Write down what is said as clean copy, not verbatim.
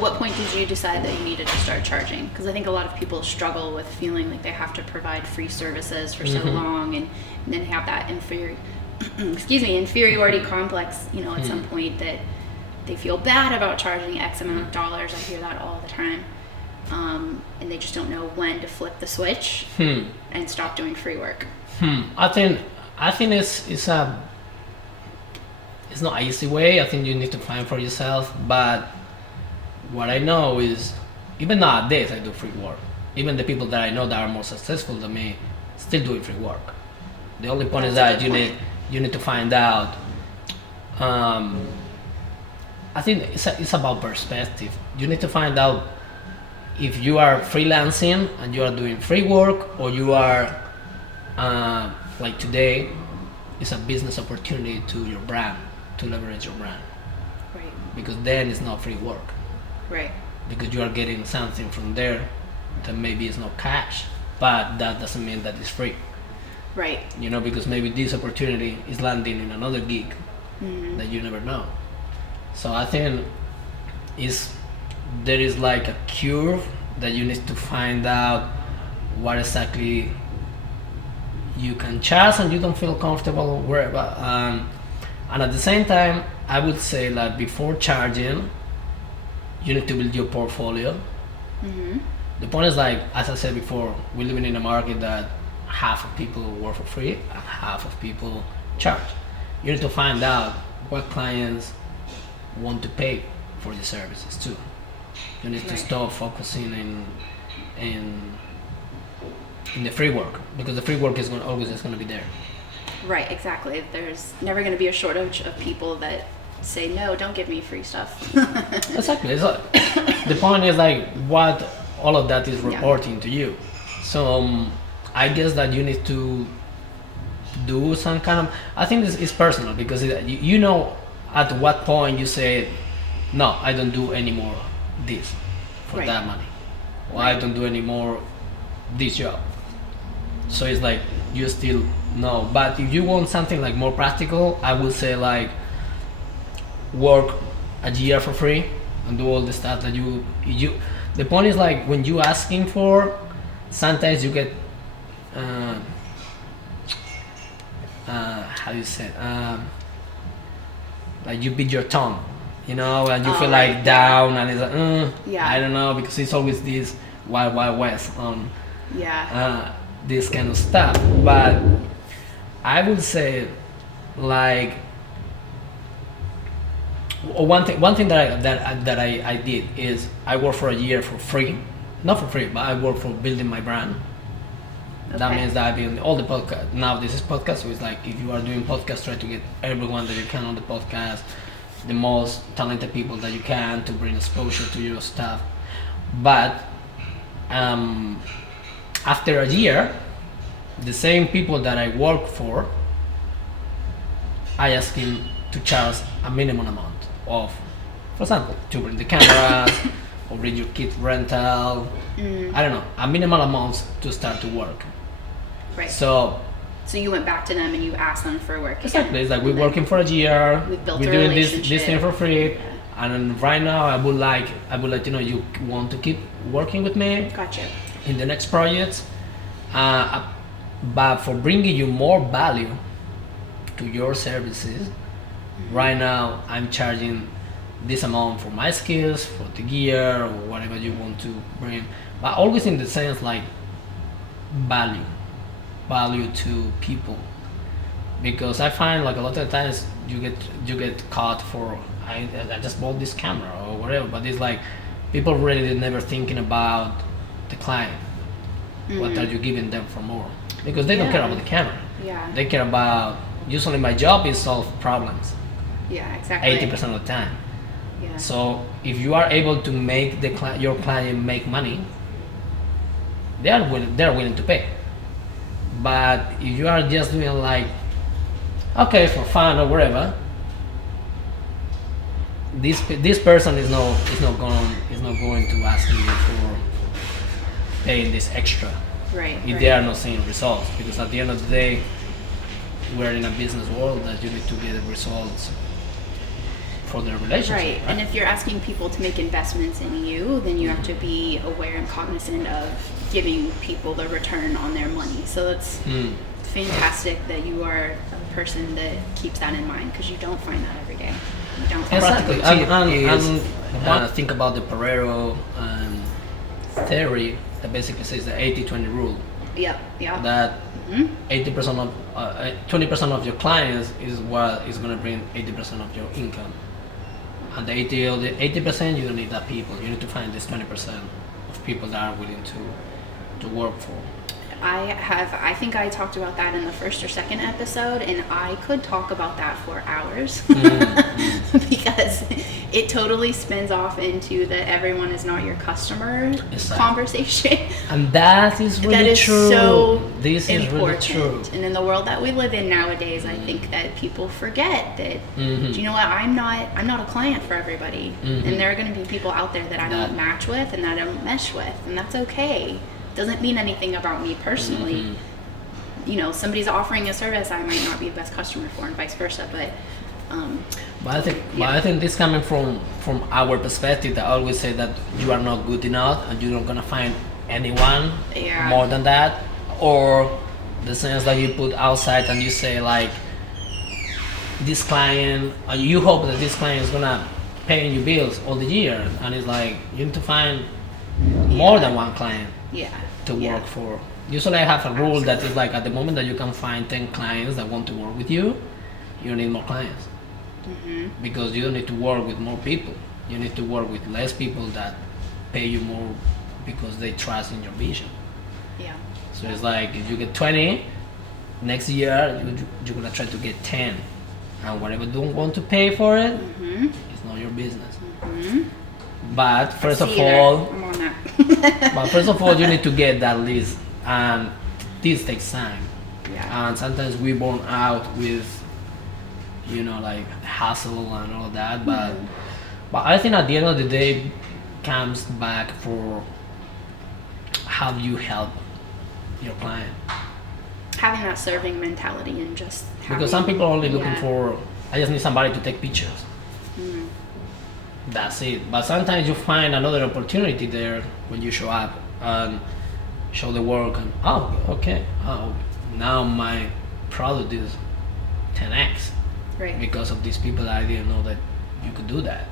What point did you decide that you needed to start charging? Because I think a lot of people struggle with feeling like they have to provide free services for so long, and then have that inferiority complex, at some point that they feel bad about charging X amount of dollars. I hear that all the time. And they just don't know when to flip the switch and stop doing free work. I think it's not an easy way. I think you need to find for yourself. But what I know is, even nowadays I do free work. Even the people that I know that are more successful than me still doing free work. The only point is that you need to find out. I think it's about perspective. You need to find out if you are freelancing and you are doing free work, or you are like today, it's a business opportunity to your brand, to leverage your brand. Right. Because then it's not free work. Right. Because you are getting something from there that maybe is not cash, but that doesn't mean that it's free. Right. Because maybe this opportunity is landing in another gig that you never know. So I think there is like a curve that you need to find out what exactly you can charge and you don't feel comfortable wherever. And at the same time, I would say that before charging, you need to build your portfolio. The point is, like, as I said before, we're living in a market that half of people work for free and half of people charge. You need to find out what clients want to pay for the services too. You need to stop focusing in the free work, because the free work is always going to be there. Right, exactly. There's never going to be a shortage of people that say, no, don't give me free stuff. Exactly. The point is, like, what all of that is reporting to you. So I guess that you need to do some kind of, I think it's personal, because you know at what point you say, no, I don't do any more this for that money, or I don't do any more this job. So it's like you still know. But if you want something like more practical, I would say, like, work a year for free and do all the stuff that you the point is, like, when you asking for, sometimes you get how you say it? Like, you beat your tongue, and you feel like down, and it's like I don't know, because it's always this wild west on this kind of stuff. But I would say, like, one thing that I did is I worked for a year for free, not for free, but I worked for building my brand. That means that I've been all the podcast. Now this is podcast, so it's like, if you are doing podcast, try to get everyone that you can on the podcast, the most talented people that you can, to bring exposure to your stuff. But after a year, the same people that I work for, I ask him to charge a minimum amount of, for example, to bring the cameras or bring your kit rental. I don't know, a minimal amount to start to work. Right. So you went back to them and you asked them for work again. Exactly. It's like, we're working for a year. We're doing this thing for free. And right now, I would like to know, you want to keep working with me. Gotcha. In the next projects, but for bringing you more value to your services, right now I'm charging this amount for my skills, for the gear, or whatever you want to bring, but always in the sense, like, value to people. Because I find, like, a lot of times you get caught for, I just bought this camera or whatever, but it's like, people really never thinking about the client. What are you giving them for more? Because they don't care about the camera. Yeah. They care about, usually my job is solve problems. Yeah, exactly. 80% of the time. Yeah. So if you are able to make your client make money, they're willing to pay. But if you are just doing, like, okay, for fun or whatever, this person is not going to ask you for paying this extra. Right. If they are not seeing results, because at the end of the day, we're in a business world that you need to get results for their relationship. Right. And if you're asking people to make investments in you, then you have to be aware and cognizant of giving people the return on their money. So it's fantastic that you are a person that keeps that in mind, because you don't find that every day. You don't. Exactly. And think about the Pareto theory that basically says the 80-20 rule. Yeah. That 80% of 20% of your clients is what is going to bring 80% of your income, and the 80% you don't need that people. You need to find this 20% of people that are willing to work for. I think I talked about that in the first or second episode, and I could talk about that for hours because it totally spins off into that everyone is not your customer conversation. And that is really true. So this is important. Really true. And in the world that we live in nowadays, I think that people forget that, do you know what, I'm not a client for everybody. And there are going to be people out there that I don't match with and that I don't mesh with, and that's okay. Doesn't mean anything about me personally. You know, somebody's offering a service I might not be the best customer for, and vice versa. But I think this coming from our perspective, that always say that you are not good enough and you're not gonna find anyone more than that, or the sense that you put outside and you say like, this client, you hope that this client is gonna pay you bills all the year, and it's like you need to find more than one client to work for. Usually I have a rule that is like, at the moment that you can find 10 clients that want to work with you, you need more clients. Because you don't need to work with more people. You need to work with less people that pay you more because they trust in your vision. So it's like, if you get 20, next year you're gonna try to get 10, and whatever don't want to pay for it, it's not your business. But first of all, you need to get that list, and this takes time. And sometimes we burn out with, you know, like hassle and all that. But I think at the end of the day, comes back for how you help your client. Having that serving mentality and just because some people are only looking for, I just need somebody to take pictures. That's it. But sometimes you find another opportunity there when you show up and show the work, and now my product is 10x because of these people that I didn't know that you could do that.